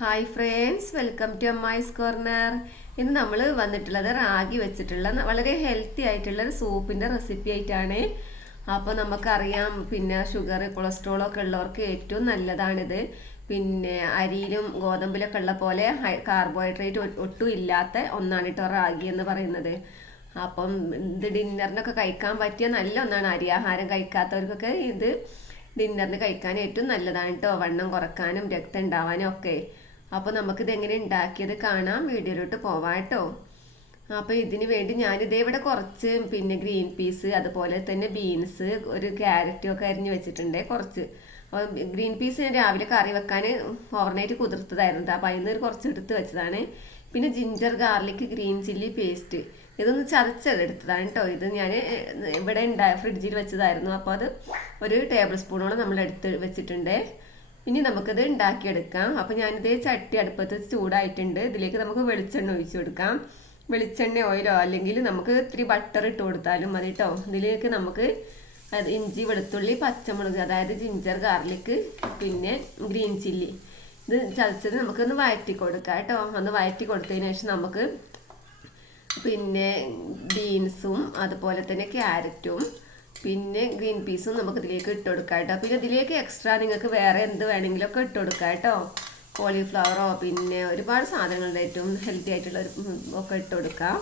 Hi friends, welcome to Ammayi's corner. ഇന്ന് നമ്മൾ വന്നിട്ടുള്ളത് റാഗി വെച്ചിട്ടുള്ള വളരെ ഹെൽത്തി ആയിട്ടുള്ള ഒരു സൂപ്പിൻ്റെ റെസിപ്പി ആയിട്ടാണ്. അപ്പോൾ നമുക്കറിയാം, പിന്നെ ഷുഗർ കൊളസ്ട്രോൾ ഒക്കെ ഉള്ളവർക്ക് ഏറ്റവും നല്ലതാണിത്. പിന്നെ അരിയിലും ഗോതമ്പിലൊക്കെ ഉള്ള പോലെ കാർബോഹൈഡ്രേറ്റ് ഒട്ടും ഇല്ലാത്ത ഒന്നാണ് കേട്ടോ റാഗി എന്ന് പറയുന്നത്. അപ്പം ഇത് ഡിന്നറിനൊക്കെ കഴിക്കാൻ പറ്റിയ നല്ല ഒന്നാണ്. അരിയാഹാരം കഴിക്കാത്തവർക്കൊക്കെ ഇത് ഡിന്നറിന് കഴിക്കാൻ ഏറ്റവും നല്ലതാണ് കേട്ടോ, വണ്ണം കുറക്കാനും രക്തം ഉണ്ടാവാനും ഒക്കെ. അപ്പോൾ നമുക്കിത് എങ്ങനെ ഉണ്ടാക്കിയത് കാണാം, വീഡിയോയിലോട്ട് പോവാം കേട്ടോ. അപ്പോൾ ഇതിന് വേണ്ടി ഞാനിതേ ഇവിടെ കുറച്ച് പിന്നെ ഗ്രീൻ പീസ്, അതുപോലെ തന്നെ ബീൻസ്, ഒരു ക്യാരറ്റും ഒക്കെ അരിഞ്ഞ് വെച്ചിട്ടുണ്ട് കുറച്ച്. അപ്പോൾ ഗ്രീൻ പീസ് ഞാൻ രാവിലെ കറി വെക്കാൻ ഓവർനൈറ്റ് കുതിർത്തതായിരുന്നു, അപ്പോൾ അതിൽ നിന്ന് കുറച്ച് എടുത്ത് വെച്ചതാണ്. പിന്നെ ginger garlic green chilli paste ഇതൊന്ന് ചതച്ചെടുത്തതാണ് കേട്ടോ. ഇത് ഞാൻ ഇവിടെ ഫ്രിഡ്ജിൽ വെച്ചതായിരുന്നു, അപ്പോൾ അത് ഒരു ടേബിൾ സ്പൂണോളം നമ്മൾ എടുത്ത് വെച്ചിട്ടുണ്ട്. ഇനി നമുക്കിത് ഉണ്ടാക്കിയെടുക്കാം. അപ്പോൾ ഞാനിതേ ചട്ടി അടുപ്പത്ത് ചൂടായിട്ടുണ്ട്. ഇതിലേക്ക് നമുക്ക് വെളിച്ചെണ്ണ ഒഴിച്ചു കൊടുക്കാം. വെളിച്ചെണ്ണ ഓയിലോ അല്ലെങ്കിൽ നമുക്ക് ഇത്തിരി ബട്ടർ ഇട്ട് കൊടുത്താലും മതി കേട്ടോ. ഇതിലേക്ക് നമുക്ക് ഇഞ്ചി, വെളുത്തുള്ളി, പച്ചമുളക്, അതായത് ജിഞ്ചർ ഗാർലിക്, പിന്നെ ഗ്രീൻ ചില്ലി ഇത് ചതച്ചത് നമുക്കൊന്ന് വഴറ്റി കൊടുക്കാം കേട്ടോ. ഒന്ന് വഴറ്റി കൊടുത്തതിന് ശേഷം നമുക്ക് പിന്നെ ബീൻസും അതുപോലെ തന്നെ ക്യാരറ്റും പിന്നെ ഗ്രീൻ പീസും നമുക്ക് ഇതിലേക്ക് ഇട്ട് കൊടുക്കാം കേട്ടോ. പിന്നെ ഇതിലേക്ക് എക്സ്ട്രാ നിങ്ങൾക്ക് വേറെ എന്ത് വേണമെങ്കിലൊക്കെ ഇട്ട് കൊടുക്കാം കേട്ടോ. കോളിഫ്ലവറോ പിന്നെ ഒരുപാട് സാധനങ്ങളുടെ ഏറ്റവും ഹെൽത്തി ആയിട്ടുള്ള ഒക്കെ ഇട്ട് കൊടുക്കാം.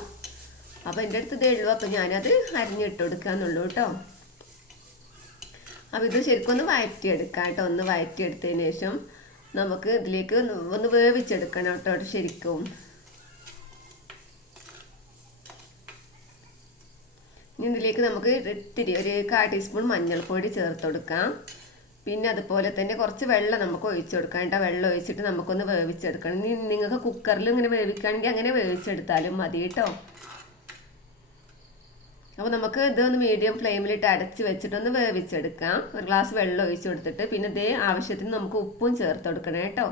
അപ്പോൾ എൻ്റെ അടുത്ത് ഇതേ ഉള്ളൂ, അപ്പോൾ ഞാനത് അരിഞ്ഞിട്ട് കൊടുക്കാന്നുള്ളൂ കേട്ടോ. അപ്പോൾ ഇത് ശരിക്കും ഒന്ന് വഴറ്റിയെടുക്കാം കേട്ടോ. ഒന്ന് വഴറ്റിയെടുത്തതിന് ശേഷം നമുക്ക് ഇതിലേക്ക് ഒന്ന് വേവിച്ചെടുക്കണം കേട്ടോ ശരിക്കും. ഇനി ഇതിലേക്ക് നമുക്ക് ഇത്തിരി ഒരു 1/4 ടീസ്പൂൺ മഞ്ഞൾപ്പൊടി ചേർത്ത് കൊടുക്കാം. പിന്നെ അതുപോലെ തന്നെ കുറച്ച് വെള്ളം നമുക്ക് ഒഴിച്ചു കൊടുക്കാം കേട്ടോ. വെള്ളം ഒഴിച്ചിട്ട് നമുക്കൊന്ന് വേവിച്ചെടുക്കണം. ഇനി നിങ്ങൾക്ക് കുക്കറിൽ ഇങ്ങനെ വേവിക്കുകയാണെങ്കിൽ അങ്ങനെ വേവിച്ചെടുത്താലും മതി കേട്ടോ. അപ്പോൾ നമുക്ക് ഇതൊന്ന് മീഡിയം ഫ്ലെയിമിലിട്ട് അടച്ച് വെച്ചിട്ടൊന്ന് വേവിച്ചെടുക്കാം. ഒരു ഗ്ലാസ് വെള്ളം ഒഴിച്ചു കൊടുത്തിട്ട് പിന്നെ ഇതേ ആവശ്യത്തിന് നമുക്ക് ഉപ്പും ചേർത്ത് കൊടുക്കണം കേട്ടോ.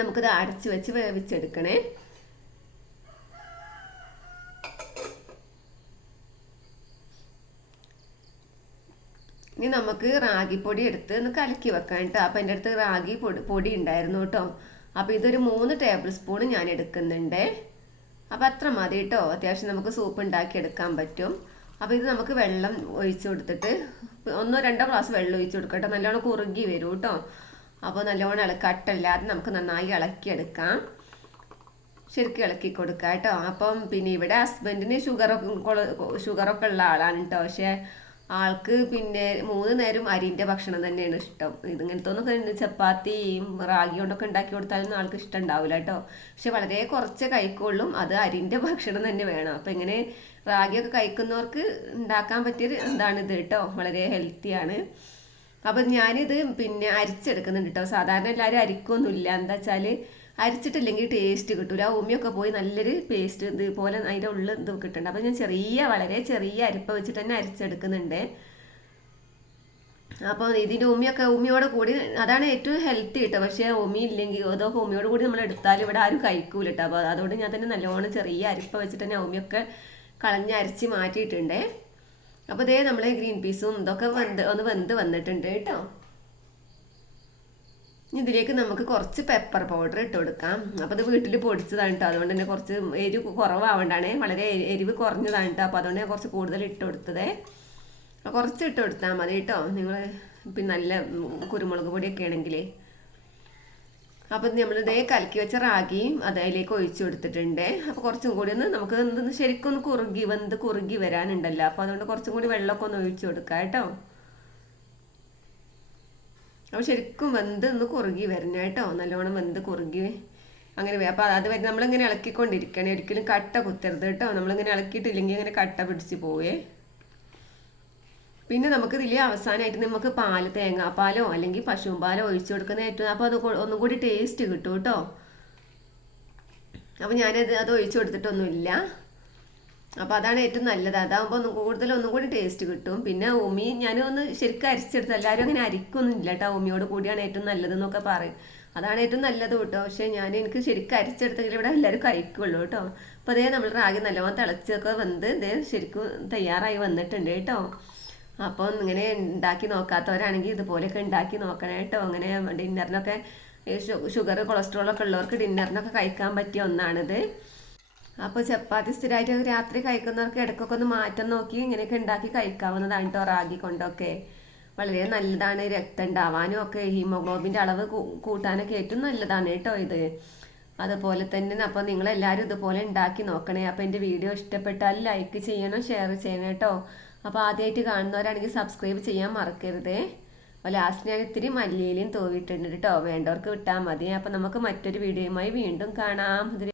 നമുക്കിത് അടച്ച് വെച്ച് വേവിച്ചെടുക്കണേ. ഇനി നമുക്ക് റാഗിപ്പൊടി എടുത്ത് ഒന്ന് കലക്കി വെക്കാം കേട്ടോ. അപ്പോൾ എൻ്റെ അടുത്ത് റാഗി പൊടി ഉണ്ടായിരുന്നു കേട്ടോ. അപ്പോൾ ഇതൊരു 3 ടേബിൾ സ്പൂൺ ഞാൻ എടുക്കുന്നുണ്ട്. അപ്പോൾ അത്ര മതി കേട്ടോ. അത്യാവശ്യം നമുക്ക് സൂപ്പ് ഉണ്ടാക്കിയെടുക്കാൻ പറ്റും. അപ്പോൾ ഇത് നമുക്ക് വെള്ളം ഒഴിച്ചു കൊടുത്തിട്ട് 1-2 ഗ്ലാസ് വെള്ളം ഒഴിച്ചു കൊടുക്കാം കേട്ടോ. നല്ലോണം കുറുകി വരും കേട്ടോ. അപ്പോൾ നല്ലോണം കട്ടല്ലാതെ നമുക്ക് നന്നായി ഇളക്കിയെടുക്കാം. ശരിക്കും ഇളക്കി കൊടുക്കാം കേട്ടോ. അപ്പം പിന്നെ ഇവിടെ ഹസ്ബൻഡിന് ഷുഗറൊക്കെ ഉള്ള ആളാണ് കേട്ടോ. പക്ഷേ ആൾക്ക് പിന്നെ 3 നേരം അരിൻ്റെ ഭക്ഷണം തന്നെയാണ് ഇഷ്ടം. ഇതിങ്ങനത്തെ ഒന്നും ചപ്പാത്തിയും റാഗി കൊണ്ടൊക്കെ ഉണ്ടാക്കി കൊടുത്താലൊന്നും ആൾക്ക് ഇഷ്ടം ഉണ്ടാവില്ല കേട്ടോ. പക്ഷെ വളരെ കുറച്ച് കഴിക്കുള്ളൂ, അത് അരിൻ്റെ ഭക്ഷണം തന്നെ വേണം. അപ്പം ഇങ്ങനെ റാഗിയൊക്കെ കഴിക്കുന്നവർക്ക് ഉണ്ടാക്കാൻ പറ്റിയൊരു ഇതാണിത് കേട്ടോ. വളരെ ഹെൽത്തിയാണ്. അപ്പം ഞാനിത് പിന്നെ അരിച്ചെടുക്കുന്നുണ്ട് കേട്ടോ. സാധാരണ എല്ലാവരും അരിക്കൊന്നുമില്ല, എന്താ വെച്ചാൽ അരിച്ചിട്ടില്ലെങ്കിൽ ടേസ്റ്റ് കിട്ടില്ല. ഉമ്മിയൊക്കെ പോയി നല്ലൊരു പേസ്റ്റ് ഇതുപോലെ അതിൻ്റെ ഉള്ളിൽ ഇത് കിട്ടുന്നുണ്ട്. അപ്പോൾ ഞാൻ വളരെ ചെറിയ അരിപ്പ വെച്ചിട്ട് തന്നെ അരിച്ചെടുക്കുന്നുണ്ട്. അപ്പോൾ ഇതിൻ്റെ ഉമ്മിയോട് കൂടി അതാണ് ഏറ്റവും ഹെൽത്തി കേട്ടോ. പക്ഷേ ഉമ്മി ഇല്ലെങ്കിൽ അതൊക്കെ ഉമ്മിയോട് കൂടി നമ്മൾ എടുത്താലും ഇവിടെ ആരും കഴിക്കൂല കേട്ടോ. അപ്പോൾ അതുകൊണ്ട് ഞാൻ തന്നെ നല്ലോണം ചെറിയ അരിപ്പ വെച്ചിട്ട് തന്നെ ഉമ്മിയൊക്കെ അരച്ച് മാറ്റിയിട്ടുണ്ട്. അപ്പോൾ ഇതേ നമ്മൾ ഗ്രീൻ പീസും ഇതൊക്കെ വെന്ത് വന്നിട്ടുണ്ട് കേട്ടോ. ഇതിലേക്ക് നമുക്ക് കുറച്ച് പെപ്പർ പൗഡർ ഇട്ട് കൊടുക്കാം. അപ്പോൾ അത് വീട്ടിൽ പൊടിച്ചതാണ് കേട്ടോ. അതുകൊണ്ട് തന്നെ കുറച്ച് എരിവ് കുറവാവേണ്ടാണ്, വളരെ എരിവ് കുറഞ്ഞതാണ് കേട്ടോ. അപ്പോൾ അതുകൊണ്ട് ഞാൻ കുറച്ച് കൂടുതൽ ഇട്ട് കൊടുത്തത്. കുറച്ച് ഇട്ട് കൊടുത്താൽ മതി കേട്ടോ. നിങ്ങൾ പിന്നെ നല്ല കുരുമുളക് പൊടിയൊക്കെ ആണെങ്കിൽ. അപ്പോൾ നമ്മളിതേ കലക്കി വെച്ച റാഗിയും അതിലേക്ക് ഒഴിച്ചു കൊടുത്തിട്ടുണ്ട്. അപ്പോൾ കുറച്ചും കൂടി നമുക്ക് ശരിക്കും ഒന്ന് കുറുകി വരാനുണ്ടല്ലോ. അപ്പോൾ അതുകൊണ്ട് കുറച്ചും കൂടി വെള്ളമൊക്കെ ഒന്ന് ഒഴിച്ചു കൊടുക്കാം കേട്ടോ. അപ്പോൾ ശരിക്കും ഒന്ന് കുറുകി വരണം കേട്ടോ. നല്ലോണം കുറുകി അങ്ങനെ. അപ്പോൾ അത് വരെ നമ്മളിങ്ങനെ ഇളക്കിക്കൊണ്ടിരിക്കണേ. ഒരിക്കലും കട്ട കുത്തരുത് കേട്ടോ. നമ്മളിങ്ങനെ ഇളക്കിയിട്ടില്ലെങ്കിൽ ഇങ്ങനെ കട്ട പിടിച്ച് പോവേ. പിന്നെ നമുക്ക് ഇതിൽ അവസാനമായിട്ട് നമുക്ക് തേങ്ങാപ്പാലോ അല്ലെങ്കിൽ പശുമ്പാലോ ഒഴിച്ചു കൊടുക്കുന്ന ഏറ്റവും, അപ്പോൾ അത് ഒന്നും കൂടി ടേസ്റ്റ് കിട്ടും കേട്ടോ. അപ്പോൾ ഞാനത് ഒഴിച്ചു കൊടുത്തിട്ടൊന്നുമില്ല. അപ്പോൾ അതാണ് ഏറ്റവും നല്ലത്. അതാകുമ്പോൾ ഒന്നും കൂടി ടേസ്റ്റ് കിട്ടും. പിന്നെ ഉമ്മി ഞാനൊന്ന് ശരിക്കും അരിച്ചെടുത്ത്, എല്ലാവരും അങ്ങനെ അരിക്കൊന്നും ഇല്ല കേട്ടോ. ഉമ്മിയോട് കൂടിയാണ് ഏറ്റവും നല്ലതെന്നൊക്കെ പറയും. അതാണ് ഏറ്റവും നല്ലത് കേട്ടോ. പക്ഷേ എനിക്ക് ശരിക്കും അരിച്ചെടുത്തെങ്കിൽ ഇവിടെ എല്ലാവരും കഴിക്കുള്ളൂ കേട്ടോ. അപ്പോൾ അതേ നമ്മൾ റാഗി നല്ലോണം തിളച്ചൊക്കെ ശരിക്കും തയ്യാറായി വന്നിട്ടുണ്ട് കേട്ടോ. അപ്പോൾ ഇങ്ങനെ ഉണ്ടാക്കി നോക്കാത്തവരാണെങ്കിൽ ഇതുപോലെയൊക്കെ ഉണ്ടാക്കി നോക്കണം കേട്ടോ. അങ്ങനെ ഡിന്നറിനൊക്കെ ഷുഗർ കൊളസ്ട്രോൾ ഒക്കെ ഉള്ളവർക്ക് ഡിന്നറിനൊക്കെ കഴിക്കാൻ പറ്റിയ ഒന്നാണിത്. അപ്പോൾ ചപ്പാത്തി സ്ഥിരമായിട്ട് രാത്രി കഴിക്കുന്നവർക്ക് ഇടയ്ക്കൊക്കെ ഒന്ന് മാറ്റം നോക്കി ഇങ്ങനെയൊക്കെ ഉണ്ടാക്കി കഴിക്കാവുന്നതാണ് കേട്ടോ. റാഗി കൊണ്ടൊക്കെ വളരെ നല്ലതാണ്. രക്തം ഉണ്ടാവാനും ഒക്കെ ഹീമോഗ്ലോബിൻ്റെ അളവ് കൂട്ടാനൊക്കെ ഏറ്റവും നല്ലതാണ് കേട്ടോ ഇത്. അതുപോലെ തന്നെ അപ്പോൾ നിങ്ങളെല്ലാവരും ഇതുപോലെ ഉണ്ടാക്കി നോക്കണേ. അപ്പോൾ എൻ്റെ വീഡിയോ ഇഷ്ടപ്പെട്ടാൽ ലൈക്ക് ചെയ്യണം, ഷെയർ ചെയ്യണം കേട്ടോ. അപ്പോൾ ആദ്യമായിട്ട് കാണുന്നവരാണെങ്കിൽ സബ്സ്ക്രൈബ് ചെയ്യാൻ മറക്കരുതേ. അപ്പോൾ ലാസ്റ്റ് ഞാൻ ഇത്തിരി മല്ലിയിലയും തൂവിയിട്ടുണ്ട് കേട്ടോ. വേണ്ടവർക്ക് വിട്ടാൽ മതി. അപ്പോൾ നമുക്ക് മറ്റൊരു വീഡിയോയുമായി വീണ്ടും കാണാം.